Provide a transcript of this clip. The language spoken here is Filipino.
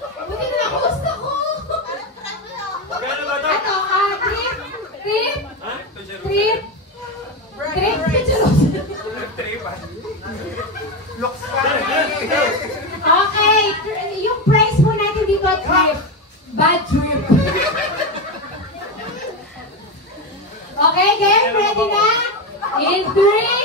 Buti na ako, gusto ko. Gano'n ba ito? Ito, trip. Ha? Trip. Okay, yung price po natin dito, trip. Bad trip. Okay, game? Ready na? In 3,